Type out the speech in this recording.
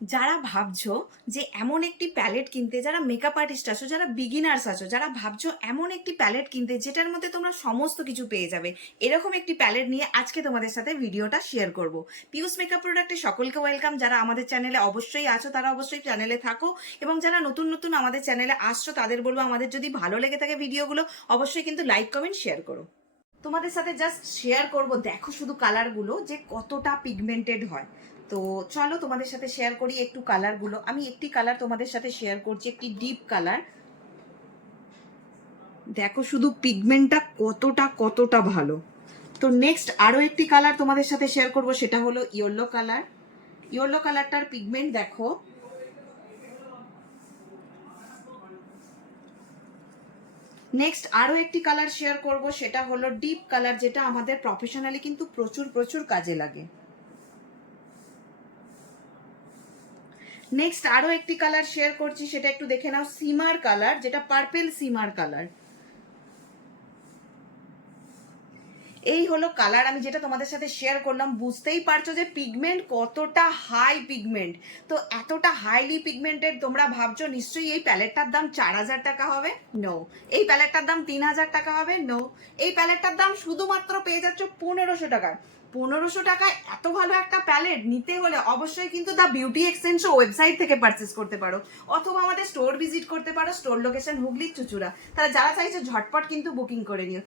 যারা ভাবছ যে এমন একটি প্যালেট কিনতে, যারা মেকআপ আর্টিস্ট আছো, যারা বিগিনার্স আছো, যারা ভাবছ এমন একটি প্যালেট কিনতে যেটার মধ্যে তোমরা সমস্ত কিছু পেয়ে যাবে, এরকম একটি প্যালেট নিয়ে আজকে তোমাদের সাথে ভিডিওটা শেয়ার করব। পিউস মেকআপ প্রোডাক্টে সকলকে ওয়েলকাম যারা আমাদের চ্যানেলে অবশ্যই আছো, তারা অবশ্যই চ্যানেলে থাকো এবং যারা নতুন নতুন আমাদের চ্যানেলে আসছো, তাদের বলব আমাদের যদি ভালো লেগে থাকে ভিডিওগুলো অবশ্যই কিন্তু লাইক কমেন্ট শেয়ার করো। তোমাদের সাথে জাস্ট শেয়ার করব। দেখো শুধু কালারগুলো যে কতটা পিগমেন্টেড হয়। তো চলো তোমাদের সাথে শেয়ার করি একটু কালারগুলো আমি একটি কালার তোমাদের সাথে শেয়ার করছি, একটি ডিপ কালার দেখো শুধু পিগমেন্টটা কতটা কতটা ভালো। তো নেক্সট আরও একটি কালার তোমাদের সাথে শেয়ার করব, সেটা হলো ইয়েলো কালার ইয়েলো কালারটার পিগমেন্ট দেখো নেক্সট আরও একটি কালার শেয়ার করব, সেটা হলো ডিপ কালার যেটা আমাদের প্রফেশনালি কিন্তু প্রচুর প্রচুর কাজে লাগে। নেক্সট আরও একটি কালার শেয়ার করছি, সেটা একটু দেখে নাও সিমার কালার যেটা পার্পেল সিমার কালার এই হলো কালার আমি যেটা তোমাদের সাথে শেয়ার করলাম, বুঝতেই পারছ যে পিগমেন্ট কতটা হাই পিগমেন্ট তো এতটা হাইলি পিগমেন্টেড তোমরা ভাবছ, নিশ্চয়ই এই প্যালেটটার দাম চার হাজার টাকা হবে? নো এই প্যালেটটার দাম তিন হাজার টাকা হবে? নো এই প্যালেটটার দাম শুধুমাত্র পেয়ে যাচ্ছ পনেরোশো টাকায়। পনেরোশো টাকায় এত ভালো একটা প্যালেট নিতে হলে অবশ্যই কিন্তু দ্য বিউটি এক্সচেঞ্জ ওয়েবসাইট থেকে পারচেস করতে পারো। অথবা আমাদের স্টোর ভিজিট করতে পারো স্টোর লোকেশন হুগলির চুচুড়া। তারা যারা চাইছে ঝটপট কিন্তু বুকিং করে নিও।